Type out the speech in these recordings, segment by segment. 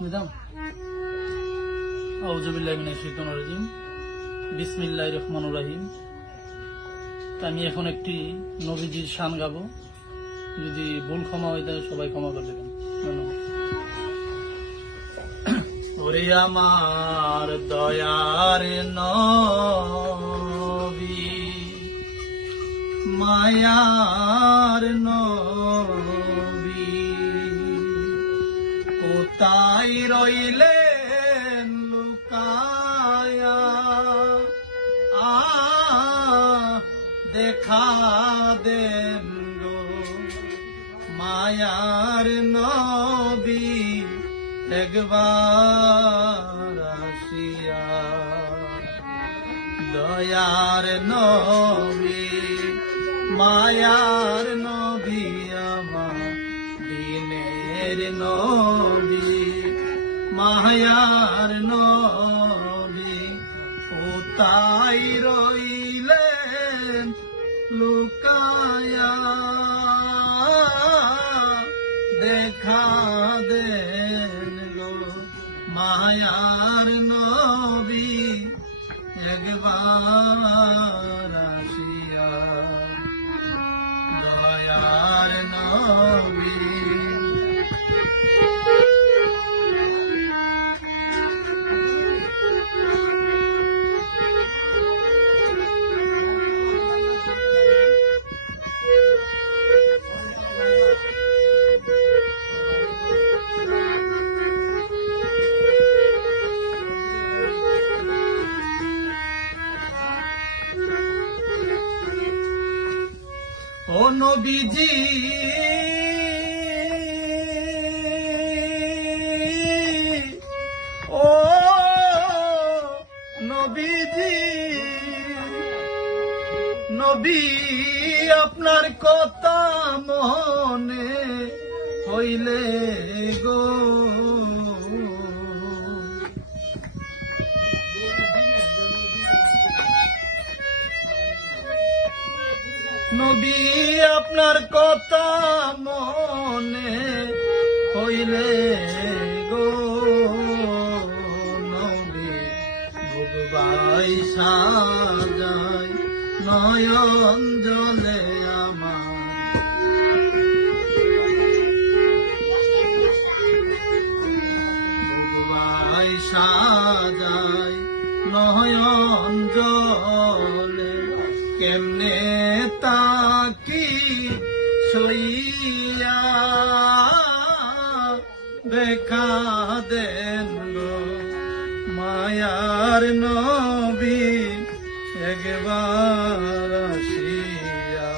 নিদাম আউযু বিল্লাহি মিনাশ শাইতানির রাজিম বিসমিল্লাহির রহমানির রহিম। আমি এখন একটি নবীজির শান গাবো, যদি ভুল ক্ষমা হয়ে যায় সবাই ক্ষমা করে দেবেন। ধন্যবাদ। ওরে আমার দয়ার নবী, মায়ার নবী, কোথায় রইলেন লুকায়া, দেখা দেন গো মায়ার নবী, একবার আসিয়া। দয়ার নবী, মায়ার নবী, আমার দিনের নবী, মায়ার নবী, কোথায় রইলেন লুকায়া, দেখা দেন গো মায়ার নবী, একবার আসিয়া। দয়ার নবী, ও নবীজি, ও নবীজি, নবী আপনার কথা মনে হইলে গো, নবী আপনার কথা মনে হইলে গো, নবী ভুগবাই সাজাই নয়ন জলে আমার, ভুগবাই সাজাই নয়ন জলে, কেমনে তাকি সইয়া, দেখা দেন গো মায়ার নবী, একবার আসিয়া।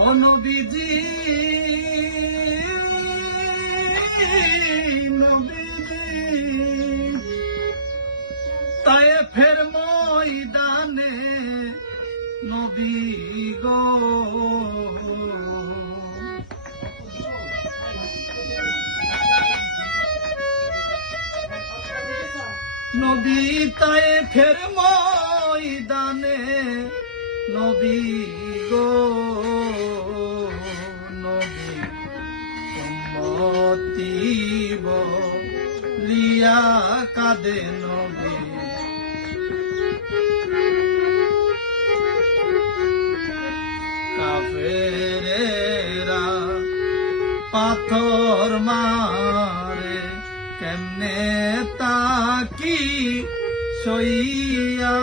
ও নবীজি, নবীজি, তায়েফের ময়দানে নবী গো, নবী তায়েফের ময়দানে নবী গো, নবী সম্মতি বলিয়া কাঁদে নবী, কাফেরেরা পাথর মারে, কেমনে তাকি সইয়া,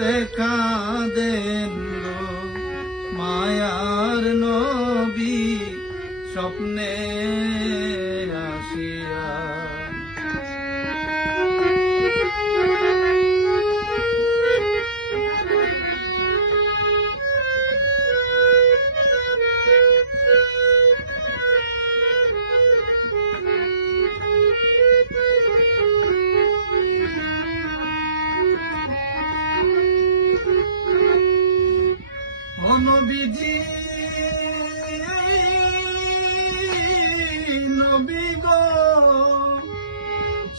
দেখা দেন গো মায়ার নবী, স্বপ্নে আসিয়া।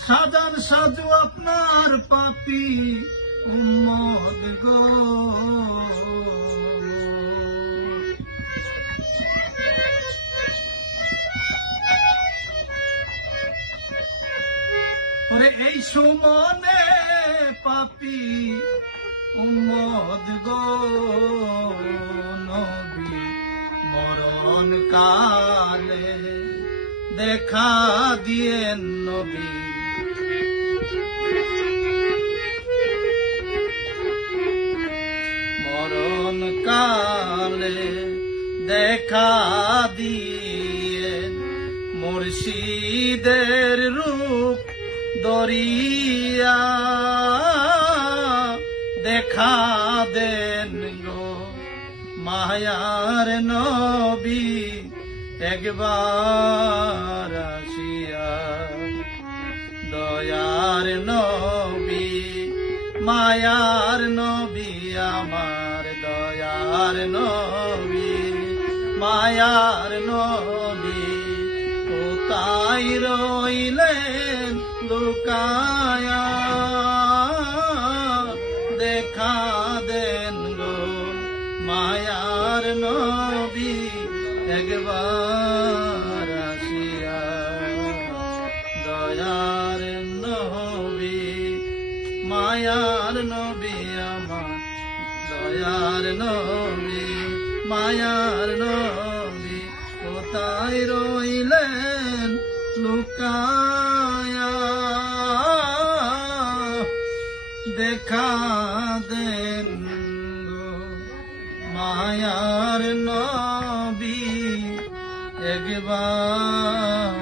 সাজান সাজু আপনার পাপি উম্মত গো। ওরে এই সুমনে পাপি উম্মত গো, নবী মরণ কালে দেখা দিয়েন নবী। মরণ কালে দেখা দিয়েন, মুর্শিদের রূপ দরিয়া দেখা দেন গো। মায়ার নবী একবার আসিয়া, দয়ার নবী মায়ার নবী আমার, দয়ার নবী মায়ার নবী। কোথায় রইলেন লুকায়া, দেখা দেন গো মায়ার নবী একবার আসিয়া। দয়ার নবী মায়ার নবী আমার, দয়ার নবী মায়ার নবী। কোথায় রইলেন লুকায়া, দেখা দেন গো মায়ার নবী একবার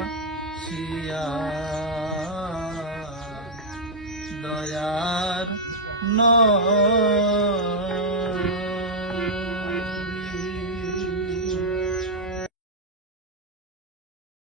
সিয়া। দয়ার নবী।